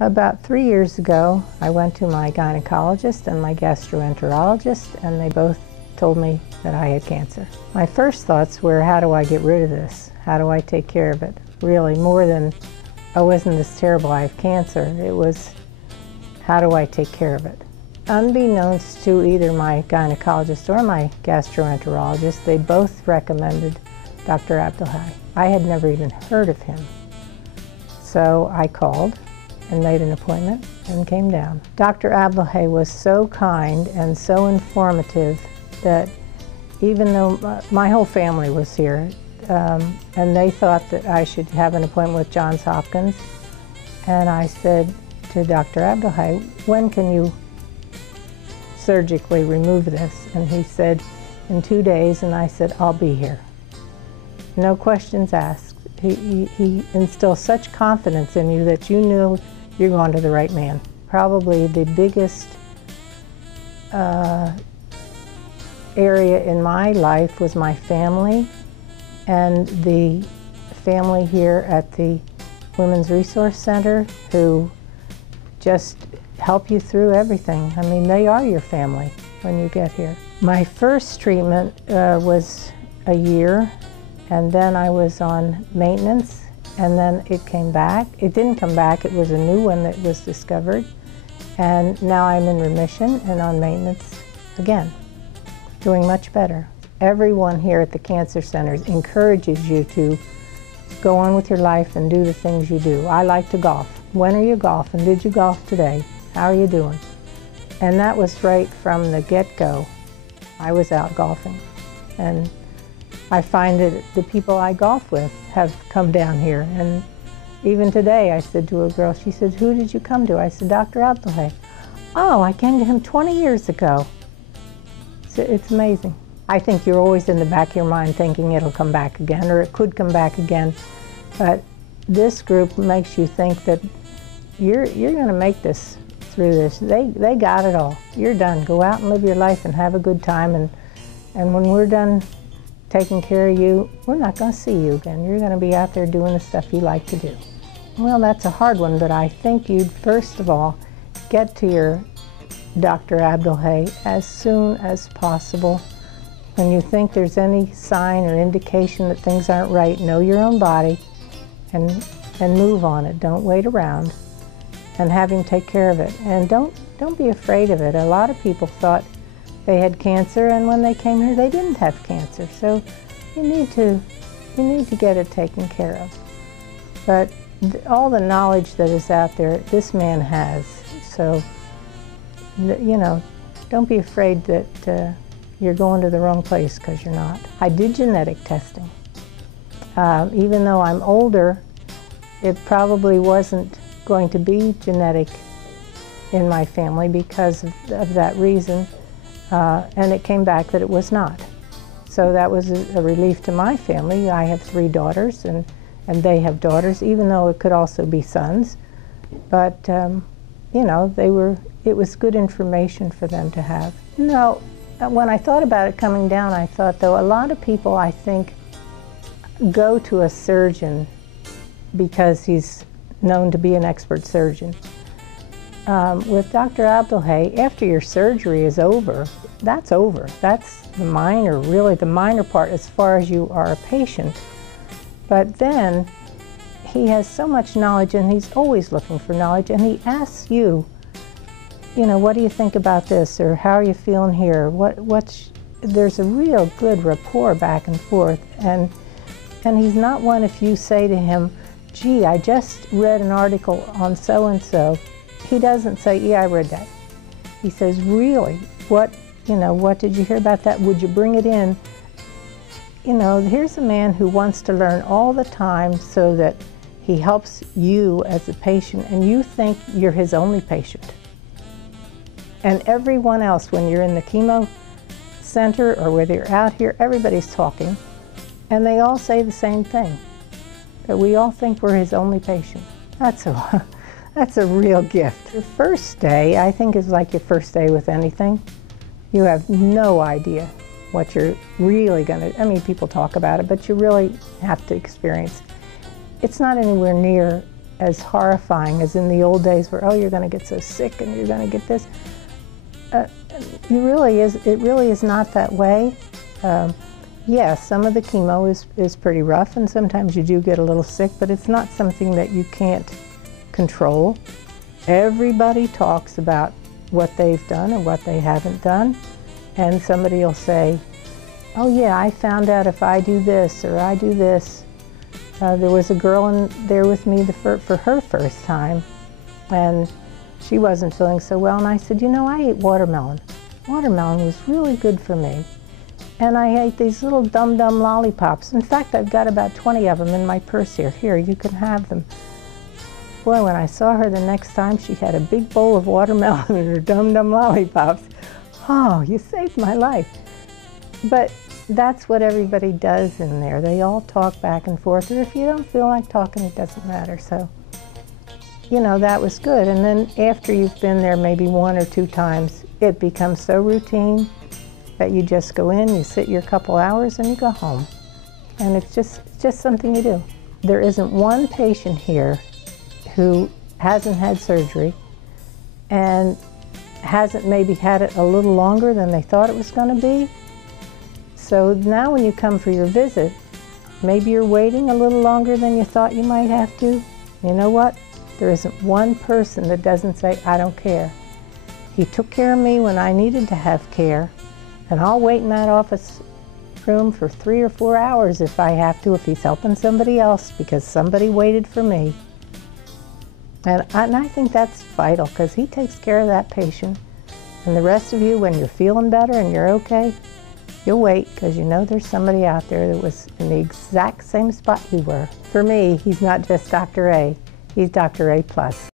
About 3 years ago, I went to my gynecologist and my gastroenterologist, and they both told me that I had cancer. My first thoughts were, how do I get rid of this? How do I take care of it? Really, more than, oh, isn't this terrible, I have cancer, it was, how do I take care of it? Unbeknownst to either my gynecologist or my gastroenterologist, they both recommended Dr. Abdelhai. I had never even heard of him. So I called and made an appointment and came down. Dr. Abdelhai was so kind and so informative that even though my whole family was here, and they thought that I should have an appointment with Johns Hopkins, and I said to Dr. Abdelhai, when can you surgically remove this? And he said, in 2 days, and I said, I'll be here. No questions asked. He instills such confidence in you that you knew you're going to the right man. Probably the biggest area in my life was my family and the family here at the Women's Resource Center, who just help you through everything. I mean, they are your family when you get here. My first treatment was a year, and then I was on maintenance, and then it came back. It didn't come back, it was a new one that was discovered, and now I'm in remission and on maintenance again, doing much better. Everyone here at the Cancer Centers encourages you to go on with your life and do the things you do. I like to golf. When are you golfing? Did you golf today? How are you doing? And that was right from the get-go. I was out golfing. And I find that the people I golf with have come down here. And even today I said to a girl, she said, who did you come to? I said, Dr. Abdelhai. Oh, I came to him 20 years ago. So it's amazing. I think you're always in the back of your mind thinking it'll come back again, or it could come back again. But this group makes you think that you're going to make this through this. They got it all. You're done. Go out and live your life and have a good time. And when we're done taking care of you, we're not going to see you again. You're going to be out there doing the stuff you like to do. Well, that's a hard one, but I think you'd first of all get to your Dr. Abdelhai as soon as possible. When you think there's any sign or indication that things aren't right, know your own body and move on it. Don't wait around, and have him take care of it. And don't be afraid of it. A lot of people thought they had cancer, and when they came here, they didn't have cancer. So you need to get it taken care of. But all the knowledge that is out there, this man has. So, you know, don't be afraid that you're going to the wrong place, because you're not. I did genetic testing. Even though I'm older, it probably wasn't going to be genetic in my family because of that reason. And it came back that it was not. So that was a relief to my family. I have 3 daughters, and they have daughters, even though it could also be sons. But, you know, it was good information for them to have. No, when I thought about it coming down, I thought, though, a lot of people, I think, go to a surgeon because he's known to be an expert surgeon. With Dr. Abdelhai, after your surgery is over, that's over. That's the minor, really the minor part as far as you are a patient. But then he has so much knowledge, and he's always looking for knowledge, and he asks you, you know, what do you think about this, or how are you feeling here? There's a real good rapport back and forth, and he's not one if you say to him, gee, I just read an article on so-and-so. He doesn't say, yeah, I read that. He says, really? What did you hear about that? Would you bring it in? You know, here's a man who wants to learn all the time so that he helps you as a patient, and you think you're his only patient. And everyone else, when you're in the chemo center or whether you're out here, everybody's talking, and they all say the same thing, that we all think we're his only patient. That's a real gift. Your first day, I think, is like your first day with anything. You have no idea what you're really going to, I mean, people talk about it, but you really have to experience. It's not anywhere near as horrifying as in the old days where, oh, you're going to get so sick and you're going to get this. It really is not that way. Yes, some of the chemo is pretty rough, and sometimes you do get a little sick, but it's not something that you can't control. Everybody talks about what they've done and what they haven't done, and somebody will say, oh yeah, I found out if I do this or I do this. There was a girl in there with me for her first time, and she wasn't feeling so well, and I said, you know, I ate watermelon. Watermelon was really good for me. And I ate these little dum-dum lollipops. In fact, I've got about 20 of them in my purse here. Here, you can have them. Boy, when I saw her the next time, she had a big bowl of watermelon and her dum-dum lollipops. Oh, you saved my life. But that's what everybody does in there. They all talk back and forth, and if you don't feel like talking, it doesn't matter. So, you know, that was good. And then after you've been there maybe 1 or 2 times, it becomes so routine that you just go in, you sit your couple hours, and you go home. And it's just something you do. There isn't one patient here who hasn't had surgery and hasn't maybe had it a little longer than they thought it was going to be. So now when you come for your visit, maybe you're waiting a little longer than you thought you might have to. You know what? There isn't one person that doesn't say, I don't care. He took care of me when I needed to have care, and I'll wait in that office room for 3 or 4 hours if I have to, if he's helping somebody else, because somebody waited for me. And I think that's vital, because he takes care of that patient. And the rest of you, when you're feeling better and you're okay, you'll wait, because you know there's somebody out there that was in the exact same spot you were. For me, he's not just Dr. A, he's Dr. A+.